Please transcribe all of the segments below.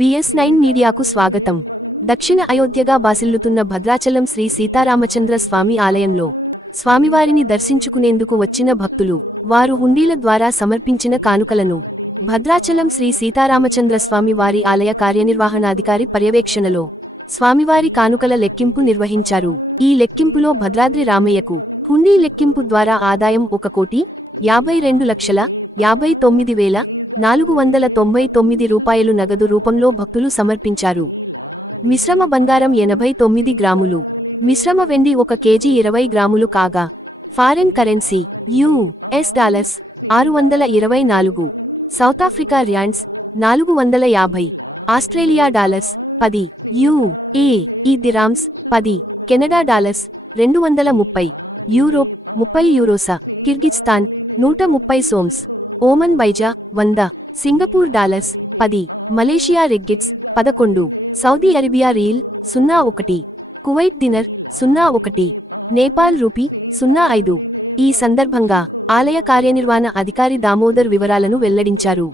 VS9 మీడియాకు స్వాగతం. దక్షిణ అయోధ్యగా బాసిల్లుతున్న భద్రాచలం శ్రీ సీతారామచంద్ర స్వామి ఆలయంలో స్వామివారిని దర్శించుకునేందుకు వచ్చిన భక్తులు వారు హుండీల ద్వారా సమర్పించిన కానుకలను భద్రాచలం శ్రీ సీతారామచంద్ర స్వామి వారి ఆలయ కార్యనిర్వహణాధికారి పర్యవేక్షణలో స్వామివారి కానుకల లెక్కింపు నిర్వహించారు. ఈ లెక్కింపులో భద్రాద్రి రామయ్యకు హుండీ లెక్కింపు ద్వారా ఆదాయం 1,52,59,499 రూపాయలు నగదు రూపంలో భక్తులు సమర్పించారు. మిశ్రమ బంగారం 89 గ్రాములు, మిశ్రమ వెండి 1 కేజీ 20 గ్రాములు కాగా, foreign currency US dollars 624, South Africa rands 450, Australia dollars 10, UAE dirhams 10, Canada dollars 230, Europe 30 యూరోసా, Kyrgyzstan 130 soms, Oman baiza 100, Singapore dollars 10, Malaysia ringgits 11, Saudi Arabia riyal 01, Kuwait dinar 01, Nepal rupee 05. ఈ సందర్భంగా ఆలయ కార్యనిర్వహణ అధికారి దామోదర్ వివరాలను వెల్లడించారు.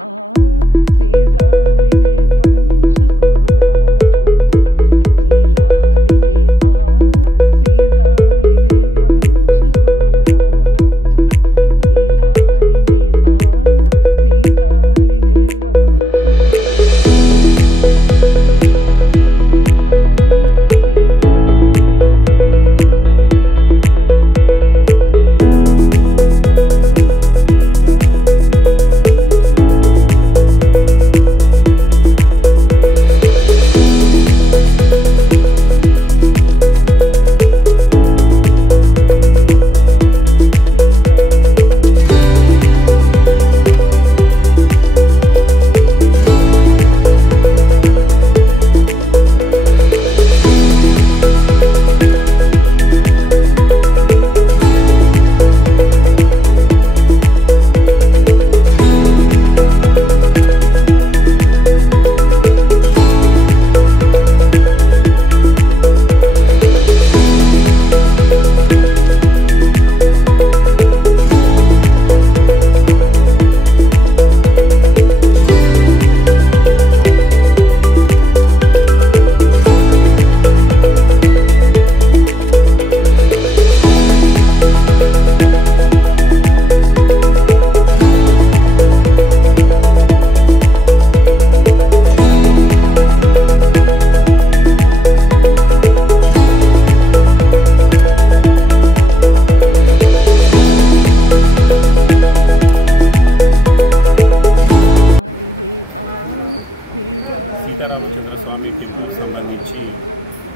సీతారామచంద్ర స్వామి టెంపుల్కి సంబంధించి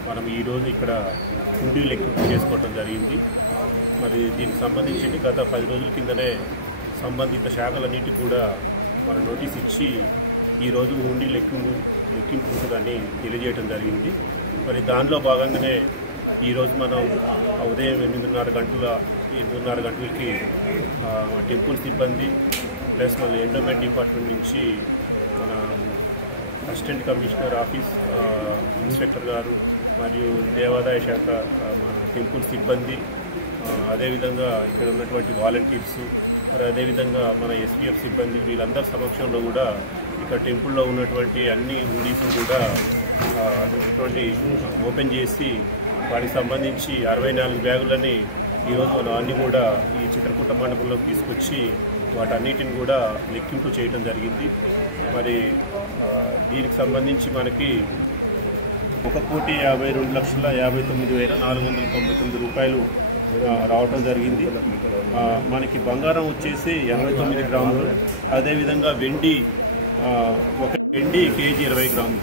మనం ఈరోజు ఇక్కడ హుండీ లెక్కింపు చేసుకోవడం జరిగింది. మరి దీనికి సంబంధించి గత 10 రోజుల కిందనే సంబంధిత శాఖలన్నిటికీ కూడా మన నోటీస్ ఇచ్చి ఈరోజు హుండీ లెక్కింపు ఉంటుందని తెలియజేయడం జరిగింది. మరి దానిలో భాగంగానే ఈరోజు మనం ఉదయం 8:30 గంటలకి టెంపుల్ సిబ్బంది ప్లస్ మన ఎండోమెంట్ డిపార్ట్మెంట్ నుంచి మన అసిస్టెంట్ కమిషనర్ ఆఫీస్ ఇన్స్పెక్టర్ గారు మరియు దేవాదాయ శాఖ మన టెంపుల్ సిబ్బంది, అదేవిధంగా ఇక్కడ ఉన్నటువంటి వాలంటీర్స్, మరి అదేవిధంగా మన SPF సిబ్బంది వీళ్ళందరి సమక్షంలో కూడా ఇక్కడ టెంపుల్లో ఉన్నటువంటి అన్ని హుండీస్ కూడా ఓపెన్ చేసి వాటికి సంబంధించి 64 బ్యాగులని ఈరోజు మనం అన్నీ కూడా ఈ చిత్రకూట మండపంలోకి తీసుకొచ్చి వాటన్నిటిని కూడా లెక్కింపు చేయడం జరిగింది. మరి దీనికి సంబంధించి మనకి 1,52,59,499 రూపాయలు రావటం జరిగింది. మనకి బంగారం వచ్చేసి 89 గ్రాములు, అదేవిధంగా వెండి కేజీ 20 గ్రాములు.